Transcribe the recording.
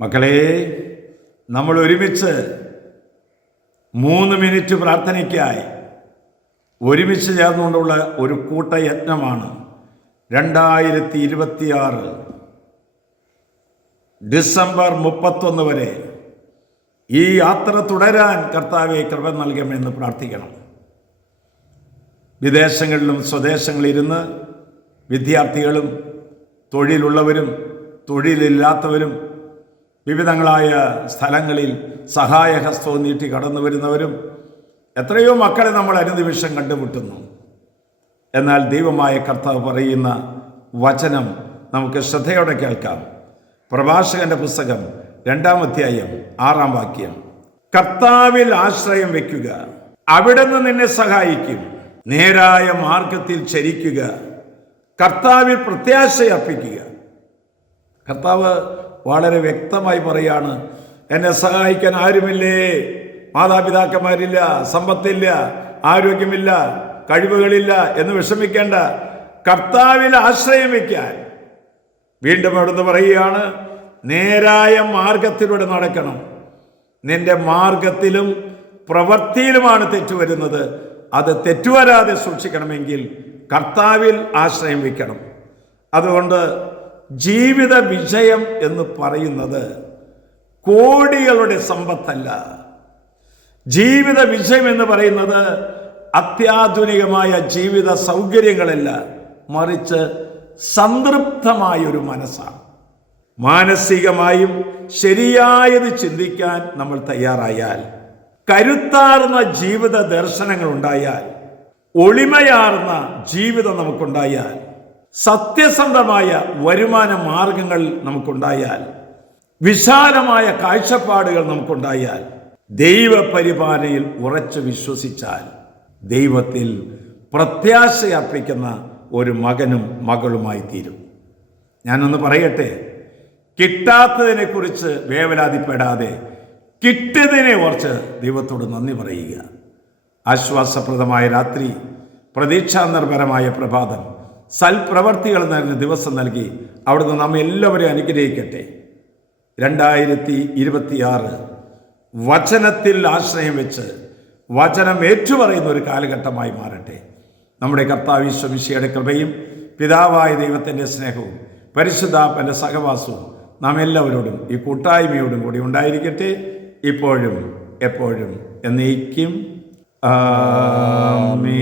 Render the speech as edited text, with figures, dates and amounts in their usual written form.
മക്കളെ, നമ്മൾ ഒരുമിച്ച് 3 മിനിറ്റ് പ്രാർത്ഥനയ്ക്കായി ഒരുമിച്ച് ചേർന്നുകൊണ്ടുള്ള ഒരു കൂട്ടയജ്ഞമാണ് 2026 ഡിസംബർ 31 വരെ ഈ യാത്ര തുടരാൻ കർത്താവെ കൃപ നൽകണമെന്ന് പ്രാർത്ഥിക്കണം. വിദേശങ്ങളിലും സ്വദേശങ്ങളിലിരുന്ന് വിദ്യാർത്ഥികളും തൊഴിലുള്ളവരും തൊഴിലില്ലാത്തവരും വിവിധങ്ങളായ സ്ഥലങ്ങളിൽ സഹായഹസ്തവും നീട്ടി കടന്നു വരുന്നവരും എത്രയോ മക്കളെ നമ്മൾ അനുനിമിഷം കണ്ടുമുട്ടുന്നു. എന്നാൽ ദൈവമായ കർത്താവ് പറയുന്ന വചനം നമുക്ക് ശ്രദ്ധയോടെ കേൾക്കാം. പ്രഭാഷകന്റെ പുസ്തകം 2-ാം അധ്യായം 6-ാം വാക്യം. കർത്താവിൽ ആശ്രയം വയ്ക്കുക, അവിടുന്ന് നിന്നെ സഹായിക്കും. നേരായ മാർഗത്തിൽ ചരിക്കുക, കർത്താവിൽ പ്രത്യാശയർപ്പിക്കുക. കർത്താവ് വളരെ വ്യക്തമായി പറയാണ്, എന്നെ സഹായിക്കാൻ ആരുമില്ലേ, മാതാപിതാക്കന്മാരില്ല, സമ്പത്തില്ല, ആരോഗ്യമില്ല, കഴിവുകളില്ല എന്ന് വിഷമിക്കേണ്ട. കർത്താവിൽ ആശ്രയം വയ്ക്കാൻ. വീണ്ടും അവിടുന്ന് പറയുകയാണ്, നേരായ മാർഗത്തിലൂടെ നടക്കണം. നിന്റെ മാർഗത്തിലും പ്രവൃത്തിയിലുമാണ് തെറ്റുവരുന്നത്. അത് തെറ്റുവരാതെ സൂക്ഷിക്കണമെങ്കിൽ കർത്താവിൽ ആശ്രയം വയ്ക്കണം. അതുകൊണ്ട് ജീവിത വിജയം എന്ന് പറയുന്നത് കോടികളുടെ സമ്പത്തല്ല. ജീവിത വിജയം എന്ന് പറയുന്നത് അത്യാധുനികമായ ജീവിത സൗകര്യങ്ങളല്ല, മറിച്ച് സംതൃപ്തമായൊരു മനസ്സാണ്. മാനസികമായും ശരിയായത് ചിന്തിക്കാൻ നമ്മൾ തയ്യാറായാൽ, കരുത്താർന്ന ജീവിത ദർശനങ്ങൾ ഉണ്ടായാൽ, ഒളിമയാർന്ന ജീവിതം നമുക്കുണ്ടായാൽ, സത്യസന്ധമായ വരുമാന മാർഗങ്ങൾ നമുക്കുണ്ടായാൽ, വിശാലമായ കാഴ്ചപ്പാടുകൾ നമുക്കുണ്ടായാൽ, ദൈവപരിപാലനയിൽ ഉറച്ചു വിശ്വസിച്ചാൽ, ദൈവത്തിൽ പ്രത്യാശയർപ്പിക്കുന്ന ഒരു മകനും മകളുമായി തീരും. ഞാനൊന്ന് പറയട്ടെ, കിട്ടാത്തതിനെ കുറിച്ച് വേവലാതിപ്പെടാതെ കിട്ടിയതിനെ ഓർത്ത് ദൈവത്തോട് നന്ദി പറയുക. ആശ്വാസപ്രദമായ രാത്രി, പ്രതീക്ഷാനിർഭരമായ പ്രഭാതം, സൽപ്രവർത്തികൾ നിറഞ്ഞ ദിവസം നൽകി അവിടുന്ന് നമ്മെ എല്ലാവരെയും അനുഗ്രഹിക്കട്ടെ. 2026 വചനത്തിൽ ആശ്രയം വെച്ച് വചനം ഏറ്റുപറയുന്ന ഒരു കാലഘട്ടമായി മാറട്ടെ. നമ്മുടെ കർത്താവ് ഈശോ മിശിഹായുടെ കൃപയും പിതാവായ ദൈവത്തിൻ്റെ സ്നേഹവും പരിശുദ്ധാത്മാവിന്റെ സഹവാസവും നാം എല്ലാവരോടും ഈ കൂട്ടായ്മയോടും കൂടി ഉണ്ടായിരിക്കട്ടെ, ഇപ്പോഴും എപ്പോഴും എന്നേക്കും. ആമേൻ.